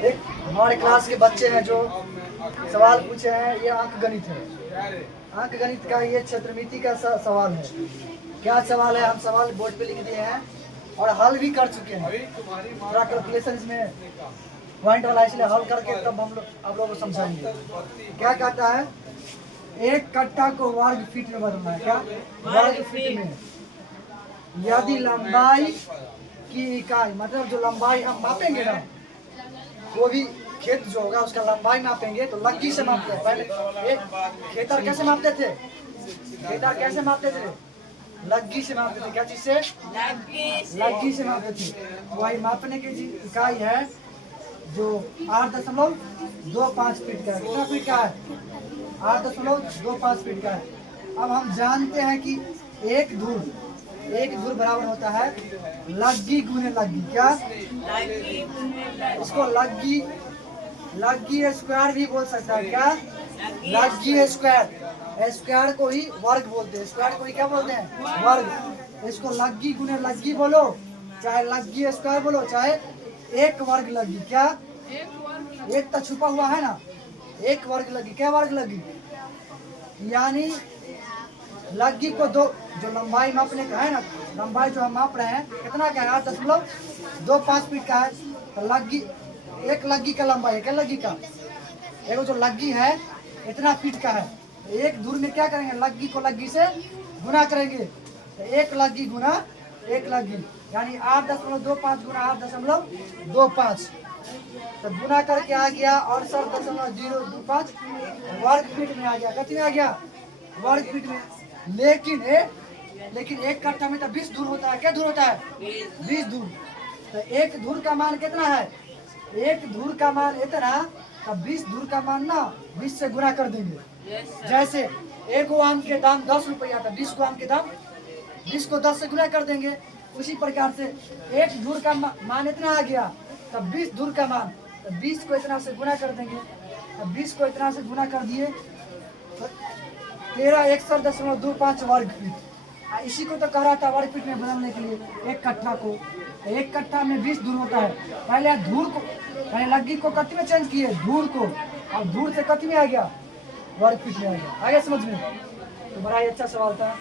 एक हमारे क्लास के बच्चे हैं जो सवाल पूछे हैं, ये अंकगणित है। अंकगणित का ये क्षेत्रमिति का सवाल है। क्या सवाल है, हम सवाल बोर्ड पे लिख दिए हैं और हल भी कर चुके हैं। थोड़ा कैलकुलेशन इसमें पॉइंट वाला, इसलिए हल करके तब हम लोग आप लोगों को समझाएंगे। क्या कहता है, एक कट्टा को वर्ग फीट में बदलना है। क्या वर्ग फीट में, यदि लंबाई की इकाई, मतलब जो लंबाई हम मापेंगे ना, वो भी खेत जो होगा उसका लंबाई मापेंगे तो लग्गी से मापते हैं। पहले एक खेतर कैसे मापते थे, खेतर कैसे मापते थे, लग्गी से मापते थे। क्या चीज से, लग्गी से मापते थे। वही मापने की इकाई है जो 8.25 फीट का है। कितना फीट का है, 8.25 फीट का है। अब हम जानते हैं कि एक धूर बराबर होता है लग्गी गुने लग्गी। क्या, इसको लग्गी स्क्वायर भी बोल सकता है। क्या, लग्गी स्क्वायर, स्क्वायर को ही वर्ग बोलते हैं। स्क्वायर को ही क्या बोलते हैं, वर्ग। इसको लग्गी गुने लग्गी बोलो, चाहे लग्गी स्क्वायर बोलो, चाहे एक वर्ग लग्गी। क्या, एक तो छुपा हुआ है ना, एक वर्ग लग्गी। क्या वर्ग लग्गी, यानी लग्गी को दो, जो लंबाई मापने का है ना, लंबाई जो हम माप रहे हैं कितना का है, 8.25 फीट का है। तो लग्गी, एक लग्गी का लंबाई है। क्या लग्गी का, एक जो लग्गी है इतना फीट का है। एक धूर में क्या करेंगे, लग्गी को लग्गी से गुना करेंगे। तो एक लग्गी गुना एक लग्गी, यानी 8.25 गुना 8.25, तो गुना करके आ गया 68.025 वर्ग फीट में आ गया। कितने आ गया, वर्ग फीट में। लेकिन एक कट्ठा में तो 20 धूर होता है। क्या धूर होता है, 20 धूर। तो एक धूर का मान कितना है, एक धूर का मान इतना, तो 20 धूर का मान ना 20 से गुना कर देंगे। जैसे एक आम के दाम 10 रुपया था, 20 को आम के दाम 20 को 10 से गुना कर देंगे। उसी प्रकार से एक धूर का मान इतना आ गया, तब 20 धूर का मान, तो 20 को इतना से गुना कर देंगे। तब 20 को इतना से गुना कर दिए तो 1361.25 वर्ग फीट। इसी को तो कह रहा था वर्ग फीट में बदलने के लिए एक कट्ठा को। एक कट्ठा में 20 धूर होता है। पहले धूर को, पहले लग्गी को कट्ठी में चेंज किए, धूर को, और धूर से कट्ठी में आ गया, वर्ग फीट में आ गया। आगे समझ में, तो बड़ा ही अच्छा सवाल था।